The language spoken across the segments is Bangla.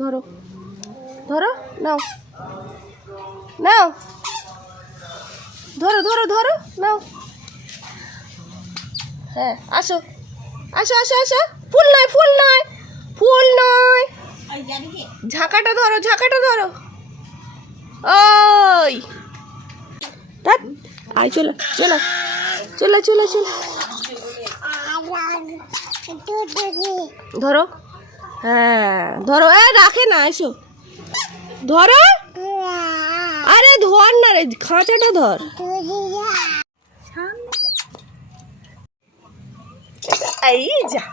ধরো ধরো, নাও নাও, ধরো ধরো ধরো, নাও। হ্যাঁ, আসো আসো আসো আসো। ফুল নয়, ফুল নয়, ফুল নয়, ঝাঁকাটা ধরো, ঝাঁকাটা ধরো। ওই আয়, চলো চলো চলো চলো চলো, ধরো। হ্যাঁ ধরো, রাখে না, এসো ধরো। আরে ধর না রে, খাঁচাটা ধর। এই যা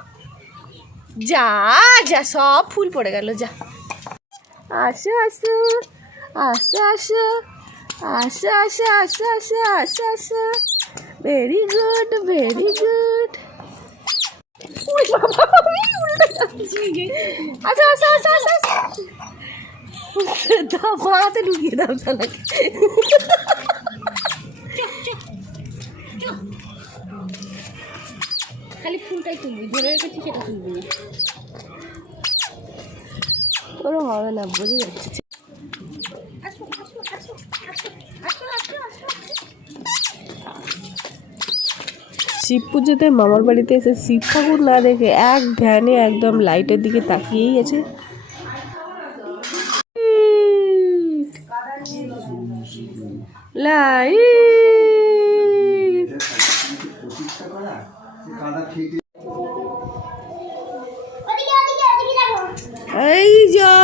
যা যা, সব ফুল পড়ে গেল, যা। আসো আসো আসো আসো আসো আসো আসো আসো আসো আসো, ভেরি গুড ভেরি গুড। আচ্ছা আচ্ছা আচ্ছা আচ্ছা, দাও মাতে ঢুকিয়ে দাও চালাকে। খালি ফুলটাই তুলবি, ধরে রেখেছি সেটা তুলবি না, ওরও হবে না, বোঝা যাচ্ছে। শিব পুজোতে মামার বাড়িতে এসে শিব ঠাকুর না দেখে এক ধ্যানে একদম লাইটের দিকে তাকিয়েই আছে। লাইট এই যা,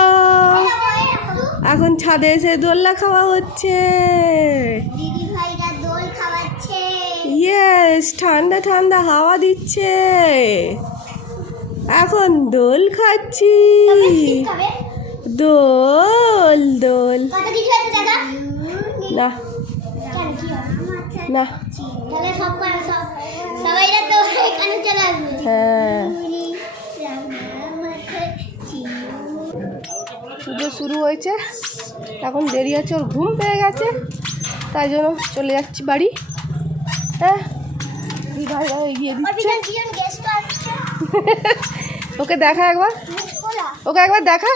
এখন ছাদে এসে দোলনা খাওয়া হচ্ছে। ইয়েস, ঠান্ডা ঠান্ডা হাওয়া দিচ্ছে, এখন দোল খাচ্ছি। দোল দোল না না, হ্যাঁ পুজো শুরু হয়েছে, এখন দেরি আছে, ওর ঘুম পেয়ে গেছে, তাই জন্য চলে যাচ্ছি বাড়ি। হ্যাঁ, দিদার এগিয়ে দিচ্ছে। ওকে দেখা একবার, ওকে একবার দেখা,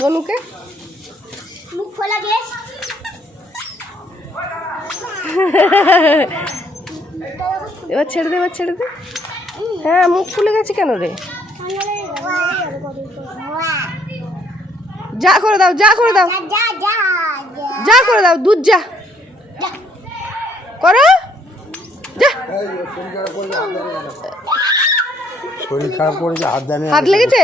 বনুকে। এবার ছেড়ে দে, এবার ছেড়ে দে। হ্যাঁ, মুখ ফুলে গেছে কেন রে? যা করে দাও, যা করে দাও, যা করে দাও, দুধ যা করো, যা। শরীর খারাপ করেছে, হাত লেগেছে।